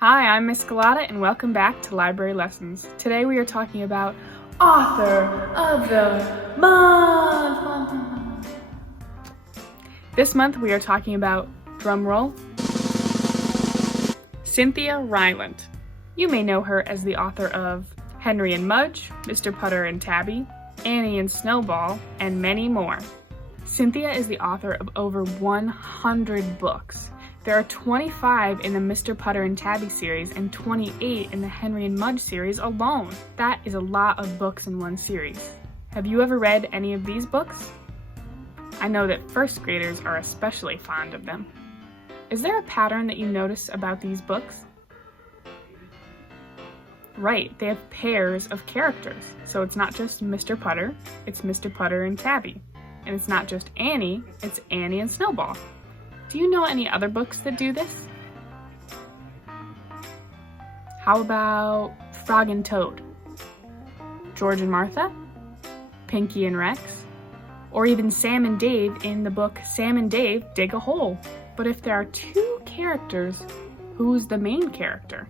Hi, I'm Miss Galata and welcome back to Library Lessons. Today we are talking about Author of the Month. This month we are talking about, drumroll, Cynthia Ryland. You may know her as the author of Henry and Mudge, Mr. Putter and Tabby, Annie and Snowball, and many more. Cynthia is the author of over 100 books. There are 25 in the Mr. Putter and Tabby series and 28 in the Henry and Mudge series alone. That is a lot of books in one series. Have you ever read any of these books? I know that first graders are especially fond of them. Is there a pattern that you notice about these books? Right, they have pairs of characters. So it's not just Mr. Putter, it's Mr. Putter and Tabby. And it's not just Annie, it's Annie and Snowball. Do you know any other books that do this? How about Frog and Toad, George and Martha, Pinky and Rex, or even Sam and Dave in the book Sam and Dave Dig a Hole? But if there are two characters, who's the main character?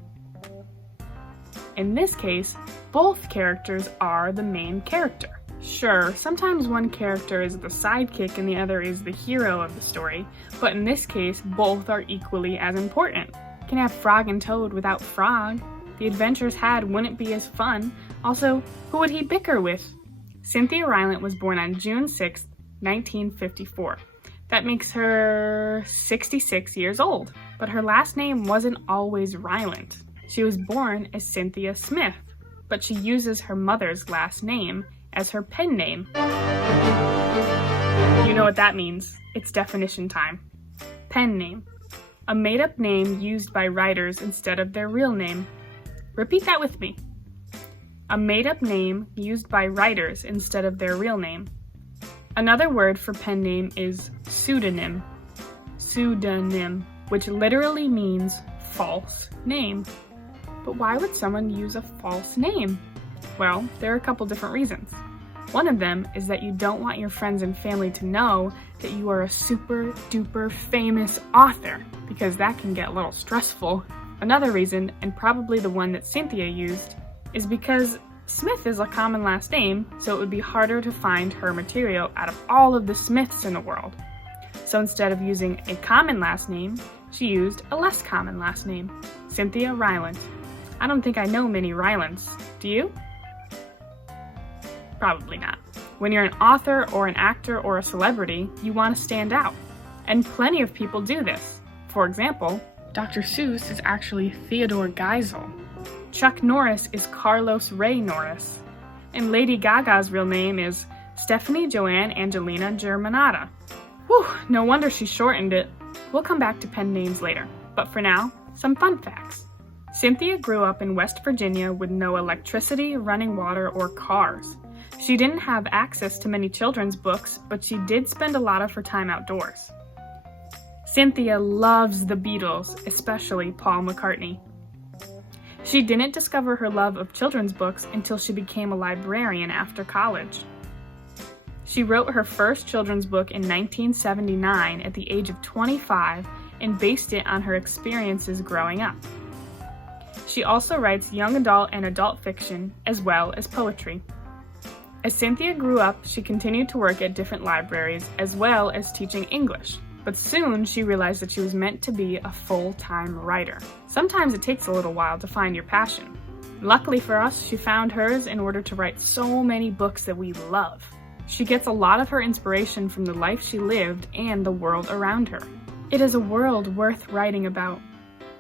In this case, both characters are the main character. Sure, sometimes one character is the sidekick and the other is the hero of the story, but in this case, both are equally as important. You can have Frog and Toad without Frog. The adventures had wouldn't be as fun. Also, who would he bicker with? Cynthia Ryland was born on June 6, 1954. That makes her 66 years old, but her last name wasn't always Ryland. She was born as Cynthia Smith, but she uses her mother's last name as her pen name. You know what that means. It's definition time. Pen name. A made-up name used by writers instead of their real name. Repeat that with me. A made-up name used by writers instead of their real name. Another word for pen name is pseudonym. Pseudonym, which literally means false name. But why would someone use a false name? Well, there are a couple different reasons. One of them is that you don't want your friends and family to know that you are a super duper famous author, because that can get a little stressful. Another reason, and probably the one that Cynthia used, is because Smith is a common last name, so it would be harder to find her material out of all of the Smiths in the world. So instead of using a common last name, she used a less common last name, Cynthia Ryland. I don't think I know many Rylands. Do you? Probably not. When you're an author or an actor or a celebrity, you want to stand out. And plenty of people do this. For example, Dr. Seuss is actually Theodore Geisel. Chuck Norris is Carlos Ray Norris. And Lady Gaga's real name is Stephanie Joanne Angelina Germanata. Whew, no wonder she shortened it. We'll come back to pen names later. But for now, some fun facts. Cynthia grew up in West Virginia with no electricity, running water, or cars. She didn't have access to many children's books, but she did spend a lot of her time outdoors. Cynthia loves the Beatles, especially Paul McCartney. She didn't discover her love of children's books until she became a librarian after college. She wrote her first children's book in 1979 at the age of 25 and based it on her experiences growing up. She also writes young adult and adult fiction, as well as poetry. As Cynthia grew up, she continued to work at different libraries, as well as teaching English. But soon, she realized that she was meant to be a full-time writer. Sometimes it takes a little while to find your passion. Luckily for us, she found hers in order to write so many books that we love. She gets a lot of her inspiration from the life she lived and the world around her. It is a world worth writing about.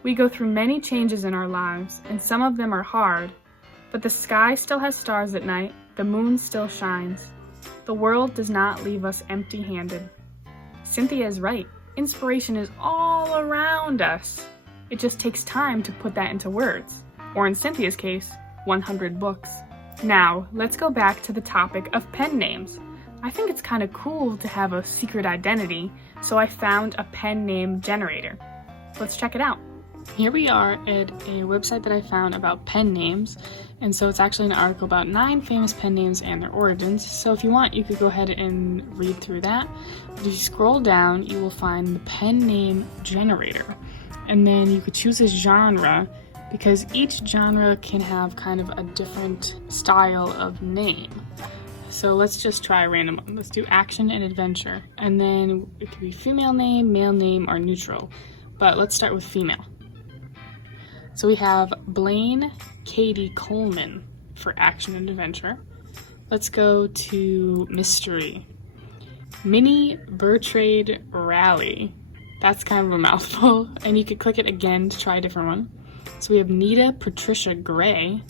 We go through many changes in our lives, and some of them are hard, but the sky still has stars at night, the moon still shines. The world does not leave us empty-handed. Cynthia is right. Inspiration is all around us. It just takes time to put that into words, or in Cynthia's case, 100 books. Now, let's go back to the topic of pen names. I think it's kind of cool to have a secret identity, so I found a pen name generator. Let's check it out. Here we are at a website that I found about pen names, and so it's actually an article about 9 famous pen names and their origins. So if you want, you could go ahead and read through that. But if you scroll down, you will find the pen name generator. And then you could choose a genre, because each genre can have kind of a different style of name. So let's just try a random one. Let's do action and adventure. And then it could be female name, male name, or neutral. But let's start with female. So we have Blaine Katie Coleman for action and adventure. Let's go to mystery. Minnie Bertrade Raleigh. That's kind of a mouthful, and you could click it again to try a different one. So we have Nita Patricia Gray.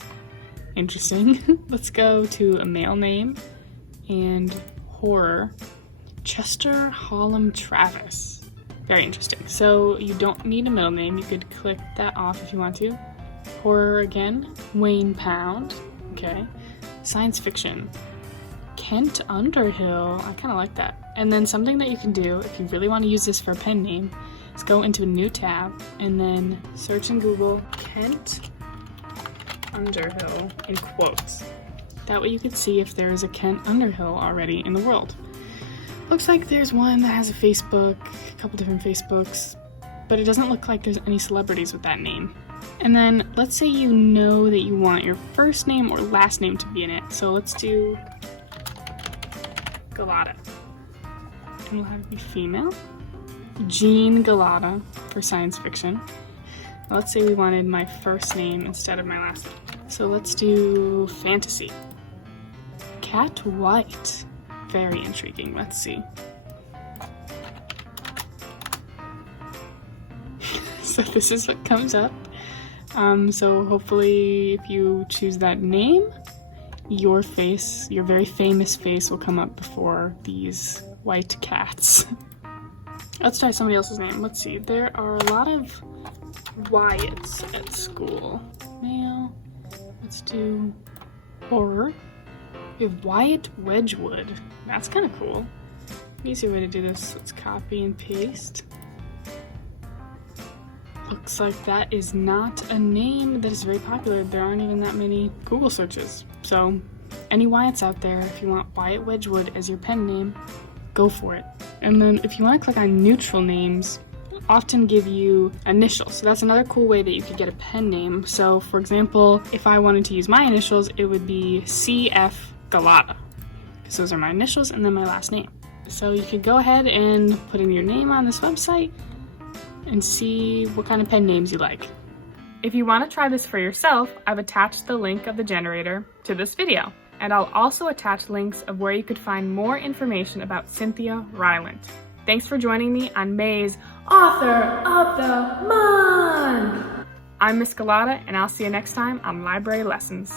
Interesting. Let's go to a male name and horror. Chester Hallam Travis. Very interesting. So you don't need a middle name. You could click that off if you want to. Horror again. Wayne Pound. Okay. Science fiction. Kent Underhill. I kind of like that. And then something that you can do if you really want to use this for a pen name is go into a new tab and then search in Google Kent Underhill in quotes. That way you could see if there is a Kent Underhill already in the world. Looks like there's one that has a Facebook, a couple different Facebooks, but it doesn't look like there's any celebrities with that name. And then let's say you know that you want your first name or last name to be in it. So let's do Galata. And we'll have it be female. Jean Galata for science fiction. Let's say we wanted my first name instead of my last name. So let's do fantasy. Cat White. Very intriguing. Let's see. So this is what comes up. So hopefully if you choose that name, your face, your very famous face will come up before these white cats. Let's try somebody else's name. Let's see. There are a lot of Wyatts at school. Male. Let's do horror. We have Wyatt Wedgwood. That's kind of cool. Easier way to do this. Let's copy and paste. Looks like that is not a name that is very popular. There aren't even that many Google searches. So any Wyatts out there, if you want Wyatt Wedgwood as your pen name, go for it. And then if you want to click on neutral names, often give you initials. So that's another cool way that you could get a pen name. So for example, if I wanted to use my initials, it would be CF Galata, because those are my initials and then my last name. So you could go ahead and put in your name on this website and see what kind of pen names you like. If you want to try this for yourself, I've attached the link of the generator to this video. And I'll also attach links of where you could find more information about Cynthia Ryland. Thanks for joining me on May's Author of the Month! I'm Miss Galata, and I'll see you next time on Library Lessons.